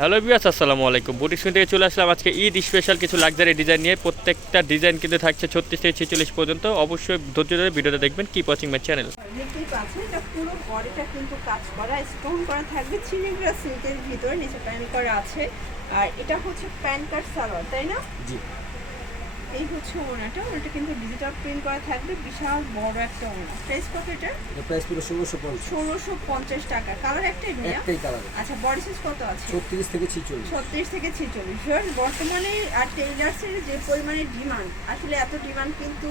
Hello viewers, আসসালামু আলাইকুম। Boutique থেকে চলে আসলাম আজকে ঈদ স্পেশাল কিছু লাক্সারি ডিজাইন নিয়ে। প্রত্যেকটা ডিজাইন কিন্তু থাকছে 36 থেকে 46 পর্যন্ত। অবশ্যই ধৈর্য ধরে ভিডিওটা দেখবেন। Keep watching my channel. দেখতেই পাচ্ছেন এটা পুরো বডিটা কিন্তু কাজ করা, স্টোন করা থাকবে চিনিগুড়া সিল্কের ভিতরে, নিচে প্যান্ট করা আছে। আর এটা হচ্ছে প্যান্ট কাট সালোয়ার, তাই না? জি। এই হচ্ছে ওনাটা কিন্তু ডিজিটাল প্রিন্ট করা থাকবে, বিশাল বড় একটা ওনা। প্রাইস কত এটা? এটা প্রাইস পুরো 1650 টাকা। কালার একটাই ভাইয়া? একটাই কালার। আচ্ছা, বডি সাইজ কত আছে? 36 থেকে 46। 36 থেকে 46। বর্তমানে আর টেইলার্সের যে পরিমাণে ডিমান্ড, আসলে এত ডিমান্ড কিন্তু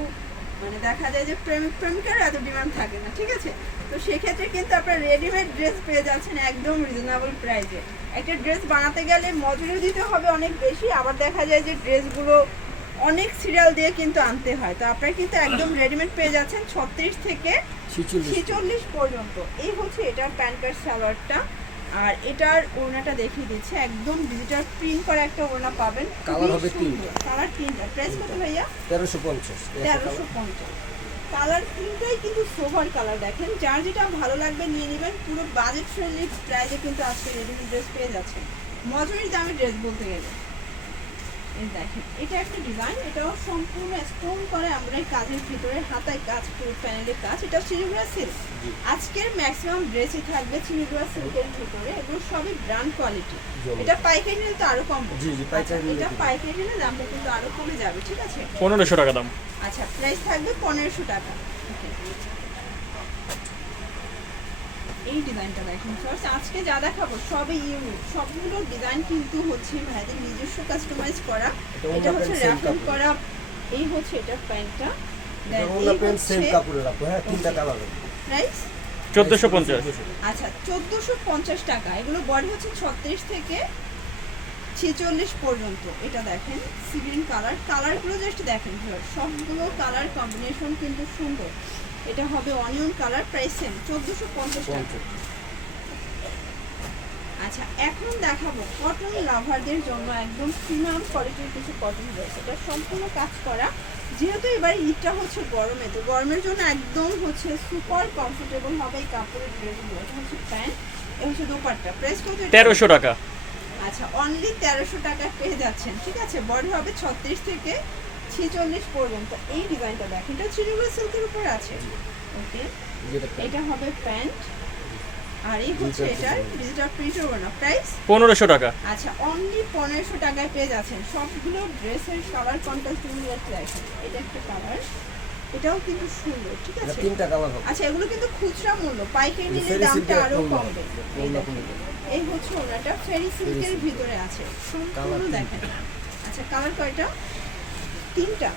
মানে দেখা যায় যে প্রেমিকার এত ডিমান্ড থাকে না, ঠিক আছে? তো সেক্ষেত্রে কিন্তু আপনারা রেডিমেড ড্রেস পেয়ে যাচ্ছেন একদম রিজনেবল প্রাইসে। একটা ড্রেস বানাতে গেলে মজুরি দিতে হবে অনেক বেশি, আবার দেখা যায় যে ড্রেসগুলো অনেক সিরিয়াল দিয়ে কিন্তু আনতে হয়। তো আপনারা কিন্তু একদম রেডিমেড পেয়ে যাচ্ছেন 36 থেকে 46 পর্যন্ত। এই হচ্ছে এটার প্যান্ট কাট সালোয়ারটা, আর এটার ওড়নাটা দেখিয়ে দিচ্ছে, একদম ডিজিটাল প্রিন্ট করা একটা ওড়না পাবেন। কালার হবে তিনটা। কালার তিনটা। প্রাইস কত ভাইয়া? 1350। 1350। কালার তিনটাই কিন্তু সোভার কালার। দেখেন, যার যেটা ভালো লাগবে নিয়ে নেবেন। পুরো বাজেট ফ্রেন্ডলি প্রাইসে কিন্তু আজকে রেডিমেড ড্রেস পেয়ে যাচ্ছেন, মজুরির দামে ড্রেস বলতে গেলে। এই দেখেন, এটা একটা ডিজাইন, এটাও সম্পূর্ণ স্টোন করে আমরা এই কাজের ভিতরে, হাতায় কাজ, পুরো প্যানেলের কাজ। এটা চিনিগুড়া সিল্ক। আজকের ম্যাক্সিমাম ড্রেসই থাকবে চিনিগুড়া সিল্কের ভিতরে, এগুলো সবই ব্র্যান্ড কোয়ালিটি। এটা পাইকারি নিলে তো আরো কম। জি জি, পাইকারি নিলে এটা পাইকারি নিলে দামটা কিন্তু আরো কমে যাবে, ঠিক আছে? 1500 টাকা দাম। আচ্ছা, প্রাইস থাকবে 1500 টাকা। এই ডিজাইনটা দেখুন ফার্স্ট, আজকে যা দেখাবো সবই ইউনিক, সবগুলো ডিজাইন কিন্তু হচ্ছে ভাইদের নিজস্ব কাস্টমাইজ করা। এটা হচ্ছে র্যাফেল করা। এই হচ্ছে এটা প্যান্টটা, দেন এই প্যান্ট সেম হচ্ছে কাপড়ে রাখো। হ্যাঁ, তিনটা কালার হবে। প্রাইস 1450। আচ্ছা 1450 টাকা। এগুলো বডি হচ্ছে 36 থেকে 46 পর্যন্ত। এটা দেখেন সি গ্রিন কালার, কালারগুলো জাস্ট দেখেন, সবগুলো কালার কম্বিনেশন কিন্তু সুন্দর। এটা হবে অনিয়ন কালার, প্রাইস সেম 1450 টাকা। আচ্ছা, এখন দেখাবো কটন লাভারদের জন্য একদম প্রিমিয়াম কোয়ালিটির কিছু কটন ড্রেস। এটা সম্পূর্ণ কাজ করা, যেহেতু এবার ঈদটা হচ্ছে গরমে, তো গরমের জন্য একদম হচ্ছে সুপার কমফোর্টেবল হবে এই কাপড়ের ড্রেসগুলো। এটা হচ্ছে প্যান্ট, এটা হচ্ছে দোপাট্টা। প্রাইস কত? 1300 টাকা। আচ্ছা, অনলি 1300 টাকায় পেয়ে যাচ্ছেন, ঠিক আছে? বডি হবে 36 থেকে 46 পর্যন্ত। এই ডিজাইনটা দেখেন, এটা চিনিগুড়া সিল্কের উপর আছে। ওকে, এটা হবে প্যান্ট, আর এই হচ্ছে এটার ডিজিটাল প্রিন্ট হবে না। প্রাইস 1500 টাকা। আচ্ছা, অনলি 1500 টাকায় পেয়ে যাচ্ছেন। সবগুলো ড্রেসের কালার কন্ট্রাস্ট দেখেন। এটা একটা কালার, এটাও কিন্তু সুন্দর, ঠিক আছে? তিনটা কালার হবে। আচ্ছা, এগুলো কিন্তু খুচরা মূল্য, পাইকারি নিলে দামটা আরো কমবে। এই দেখেন, এই হচ্ছে ওনাটা ফেরি সিল্কের ভিতরে আছে, সম্পূর্ণ দেখেন। আচ্ছা, কালার কয়টা? তিনটা।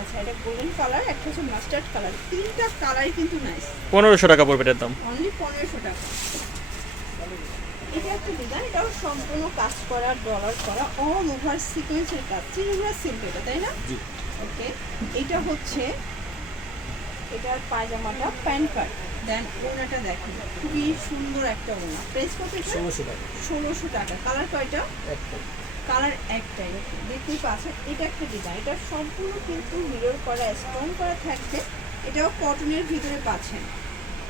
আচ্ছা, এটা গোল্ডেন কালার, একটা হচ্ছে মাস্টার্ড কালার। তিনটা কালারই কিন্তু নাইস। 1500 টাকা পড়বে এটার দাম। অনলি 1500 টাকা। এটা একটা ডিজাইন, এটাও সম্পূর্ণ কাজ করা, ডলার করা, অল ওভার সিকোয়েন্সের কাজ, চিনিগুড়া সিল্ক এটা, তাই না? জি। ওকে, এটা হচ্ছে এটার পায়জামাটা প্যান্ট কাট, দেন ওনাটা দেখেন, খুবই সুন্দর একটা ওনা। প্রাইস কত? 1600 টাকা। 1600 টাকা। কালার কয়টা? একটাই কালার একটাই। দেখতেই পাচ্ছেন, এটা একটা ডিজাইন, এটা সম্পূর্ণ কিন্তু মিরর করা, স্টোন করা থাকছে। এটাও কটনের ভিতরে পাচ্ছেন।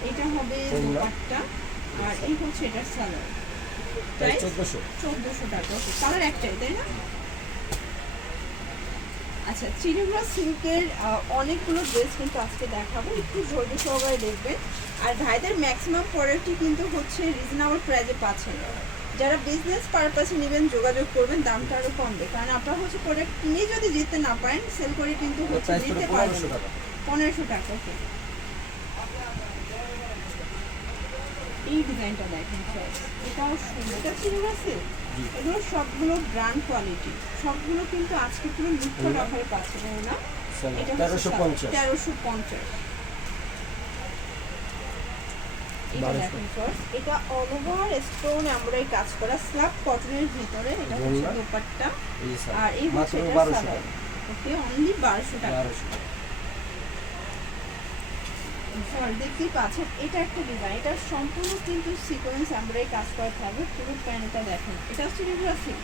এটা হবে দোপাট্টা, আর এই হচ্ছে এটার সালোয়ার। প্রাইস 1400 টাকা। ওকে, কালার একটাই, তাই না? আচ্ছা, চিনিগুড়া সিল্কের অনেকগুলো ড্রেস কিন্তু আজকে দেখাবো, একটু ধৈর্য সহকারে দেখবেন। আর ভাইদের ম্যাক্সিমাম প্রোডাক্টই কিন্তু হচ্ছে রিজনেবল প্রাইসে পাচ্ছেন। যারা বিজনেস পারপাসে নেবেন যোগাযোগ করবেন, দামটা আরও কমবে, কারণ আপনারা হচ্ছে প্রোডাক্ট কিনে যদি জিততে না পারেন, সেল করে কিন্তু হচ্ছে দিতে পারবেন। 1500 টাকা। ওকে, এই ডিজাইনটা দেখেন ফ্রেন্ডস, এটাও সুন্দর। এটা চিনিগুড়া সিল্ক, এগুলো সবগুলো ব্র্যান্ড কোয়ালিটি, সবগুলো কিন্তু আজকে পুরো লিমিটেড অফারে পাচ্ছেন না। এটা 1350। এটা দেখেন ফার্স্ট, এটা অল ওভার স্টোন এমব্রয়ডারি কাজ করা, স্ল্যাব কটনের ভিতরে। এটা হচ্ছে দোপাট্টা, আর এই হচ্ছে এটা সালোয়ার। ওকে, অনলি 1200 টাকা। দেখতেই পাচ্ছেন, এটা একটা ডিজাইন, এটা সম্পূর্ণ কিন্তু সিকোয়েন্স এমব্রয়ডারি কাজ করা থাকবে। পুরো প্যান্টটা দেখেন, এটা চিনিগুড়া সিল্ক।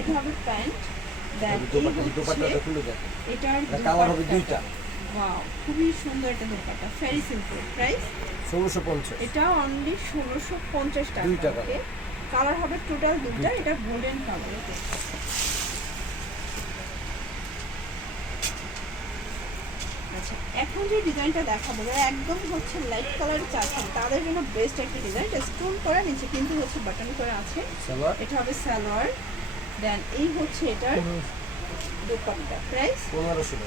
এটা হবে প্যান্ট, দেন এটার কালার হবে দুইটা। ওয়াও, খুবই সুন্দর একটা দোপাট্টা, ফেরি সিল্কের। প্রাইস 1650। এটা অনলি 1650 টাকা। দুইটা কালার। কালার হবে টোটাল দুটো, এটা গোল্ডেন কালার। আচ্ছা, এখন যে ডিজাইনটা দেখাবো যারা একদম হচ্ছে লাইট কালার চাচ্ছেন তাদের জন্য বেস্ট একটা ডিজাইন। স্টোন করা, নিচে কিন্তু হচ্ছে বাটন করা আছে। সালোয়ার এটা হবে সালোয়ার। দেন এই হচ্ছে এটার দোপাট্টা, প্রাইস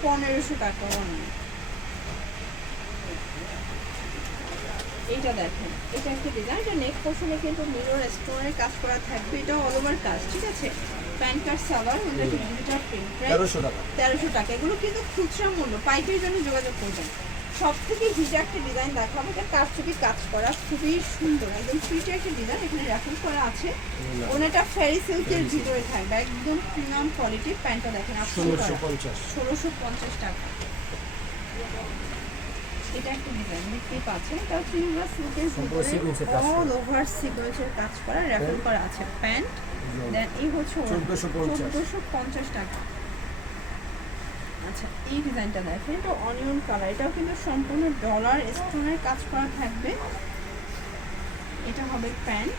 1500 টাকা অনলি। এইটা দেখেন, এটা একটা ডিজাইন, এটা নেক পোর্শনে কিন্তু মিরর স্টোনের কাজ করা থাকবে, এটা অল ওভার কাজ, ঠিক আছে। প্যান্ট কাট সালোয়ার, এটা ডিজিটাল প্রিন্ট, প্রাইস 1300 টাকা। 1300 টাকা। এগুলো কিন্তু খুচরা মূল্য, পাইকারির জন্য যোগাযোগ করবেন। সব থেকে হিট একটা ডিজাইন দেখাবো, এটা কারচুপি কাজ করা, খুবই সুন্দর, একদম প্রিটি একটা ডিজাইন। এখানে রেফারেন্স করা আছে, ওনাটা ফেরি সিল্কের ভিতরে থাকবে, একদম প্রিমিয়াম কোয়ালিটির। প্যান্টটা দেখেন, 1650 টাকা। এটা একটা ডিজাইন দেখতেই পাচ্ছেন, এটা সিলভার সিল্কের ভিতরে অল ওভার সিকোয়েন্সের কাজ করা, রেফারেন্স করা আছে। প্যান্ট, দেন এই হচ্ছে 1450 টাকা। আচ্ছা, এই ডিজাইনটা দেখেন, এটা অনিয়ন কালার, এটাও কিন্তু সম্পূর্ণ ডলার স্টোনের কাজ করা থাকবে। এটা হবে প্যান্ট,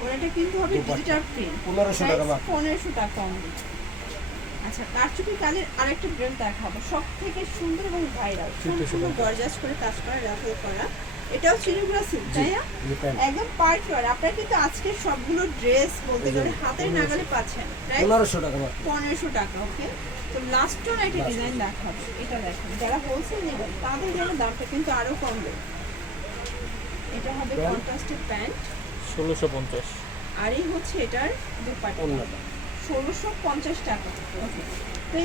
ওর এটা কিন্তু হবে ডিজিটাল প্রিন্ট, 1500 টাকা। 1500 টাকা অনলি। আচ্ছা, কারচুপি কাজের আরেকটা ব্র্যান্ড দেখাবো, সব থেকে সুন্দর এবং ভাইরাল, সম্পূর্ণ গর্জাস করে কাজ করা, রাফেল করা। এটাও চিরুগুলা সিল্ক, তাই না? একদম পার্টি ওয়ার। আপনারা কিন্তু আজকে সবগুলো ড্রেস বলতে গেলে হাতের নাগালে পাচ্ছেন, প্রাইস 1500 টাকা। 1500 টাকা। ওকে, তো লাস্ট ওয়ান একটা ডিজাইন দেখাবো, এটা দেখেন, যারা হোলসেল নেবেন তাদের জন্য দামটা কিন্তু আরো কমবে। এটা হবে কন্ট্রাস্টেড প্যান্ট, 1650। আর এই হচ্ছে এটার দুপাট্টা, 1650 টাকা। ওকে, তো